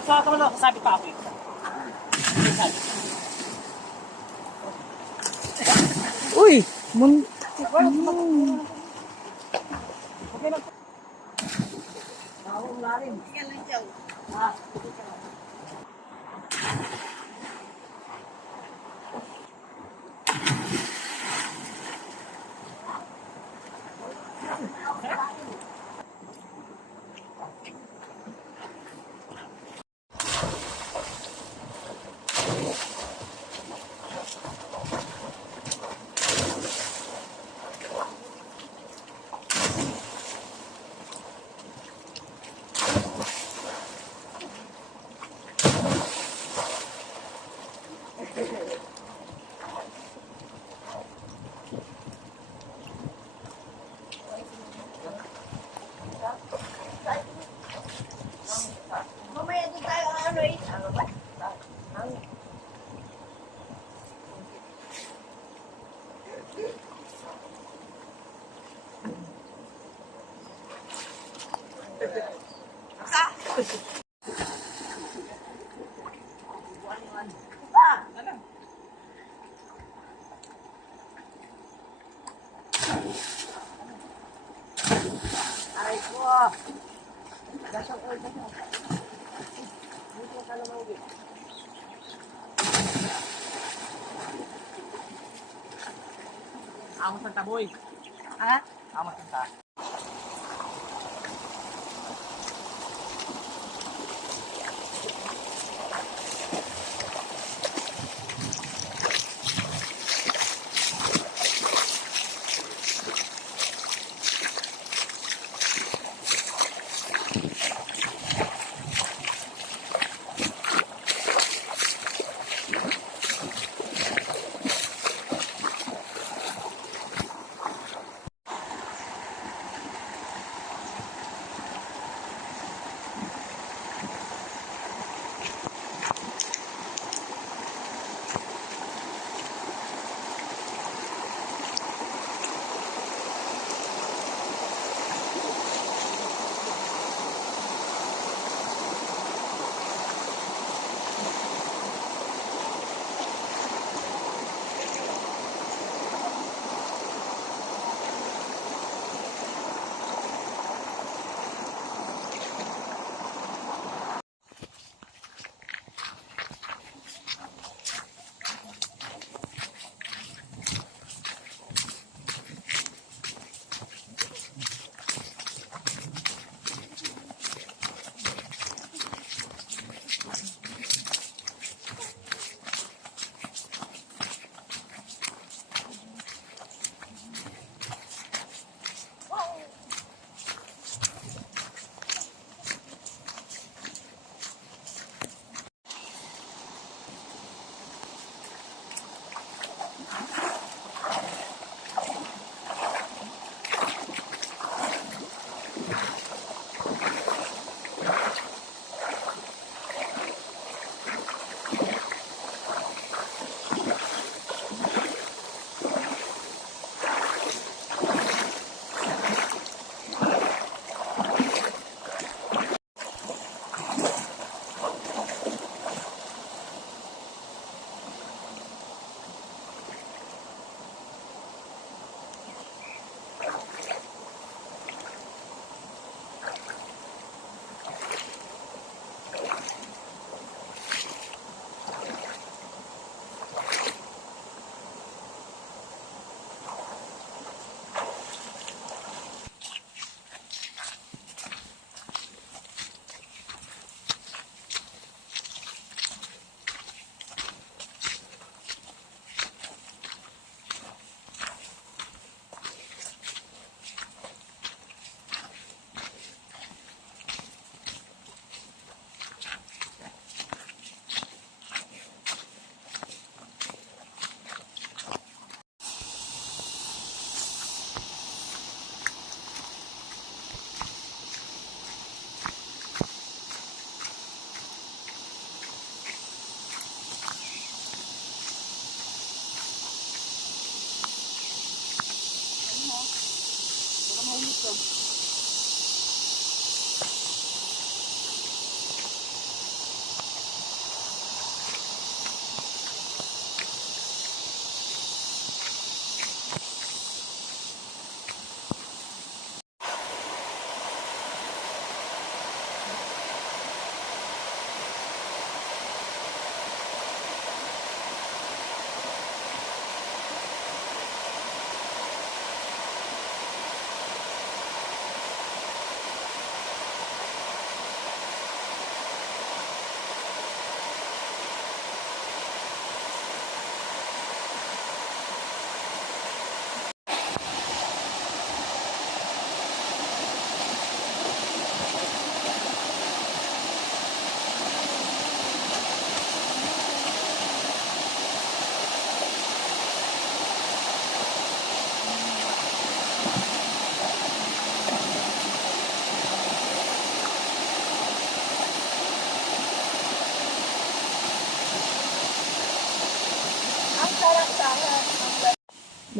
Pagka naman ako, sabi pa ako eh. Uy! Mamaya doon tayo ano eh. Aray ko. Dasang oil, dasang. Dito ka naman ulit. Amos ng taboy. Ha? Amos ng taboy.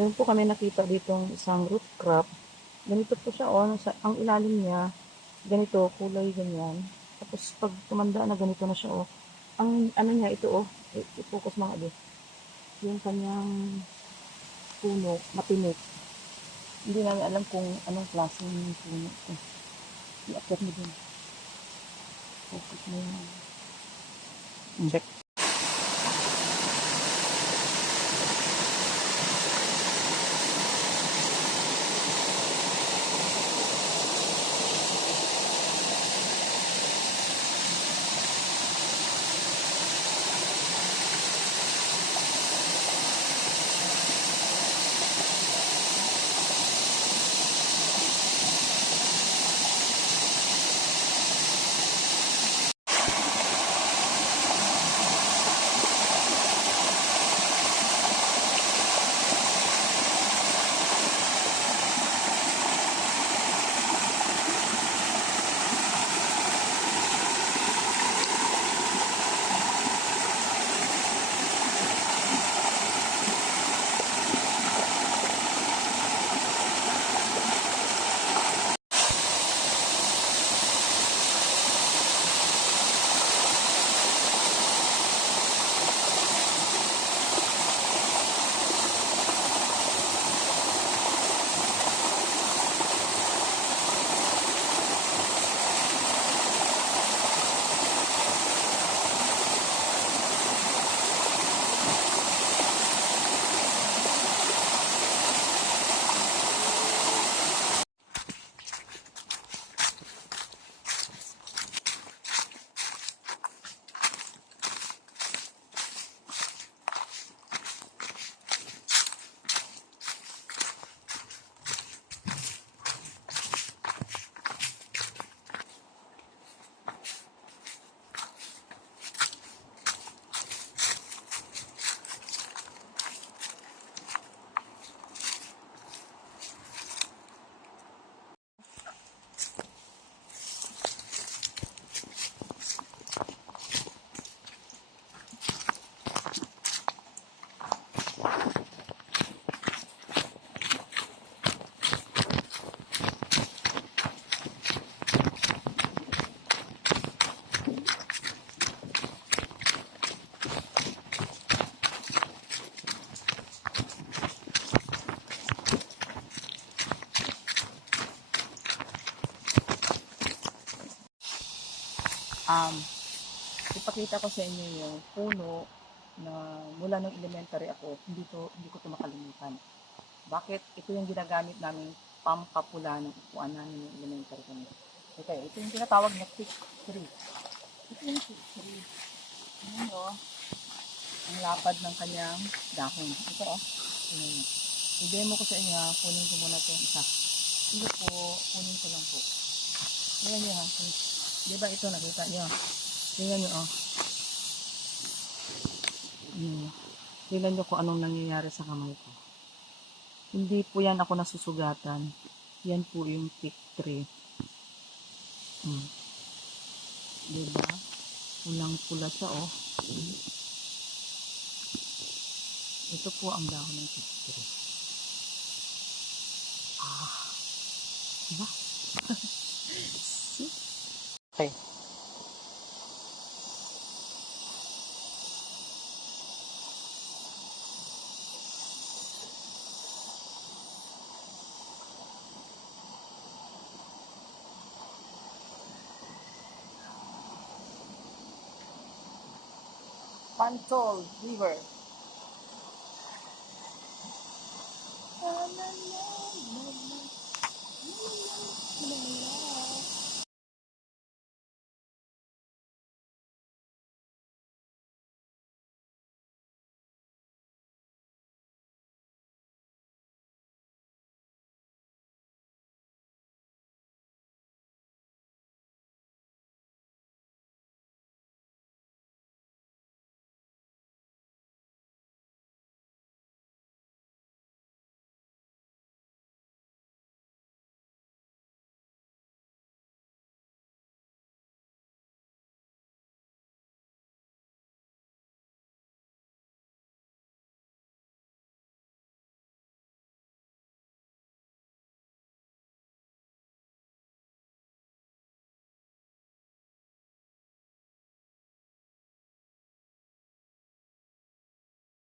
Meron po kami nakita ditong isang root crop. Ganito po siya, oh. Ang ilalim niya, ganito, kulay ganyan. Tapos pag tumanda na ganito na siya, oh. Ang ano niya, ito, oh. I-focus mga ado. Yung kanyang puno, matinik. Hindi namin alam kung anong klase ng puno ito. I-update mo din. Focus mo yan. Check. Ipakita ko sa inyo yung puno na mula nung elementary ako, hindi ko ito makalimutan. Bakit? Ito yung ginagamit namin pampapula ng upuan namin yung elementary kami. Okay, ito yung tinatawag na thick tree. Ito yung thick tree. Ano nyo? Ang lapad ng kanyang dahon. Ito Tingnan nyo. I-demo ko sa inyo ha. Kunin ko muna itong isa. Hindi po, kunin ko lang po. Tingnan nyo ha. Diba ito nakita nyo? Tingnan nyo Tingnan nyo kung anong nangyayari sa kamay ko. Hindi po yan ako nasusugatan. Yan po yung thick tree. Diba? Pulang-pula siya Ito po ang dahon ng thick tree. Diba? Okay. Pantol River.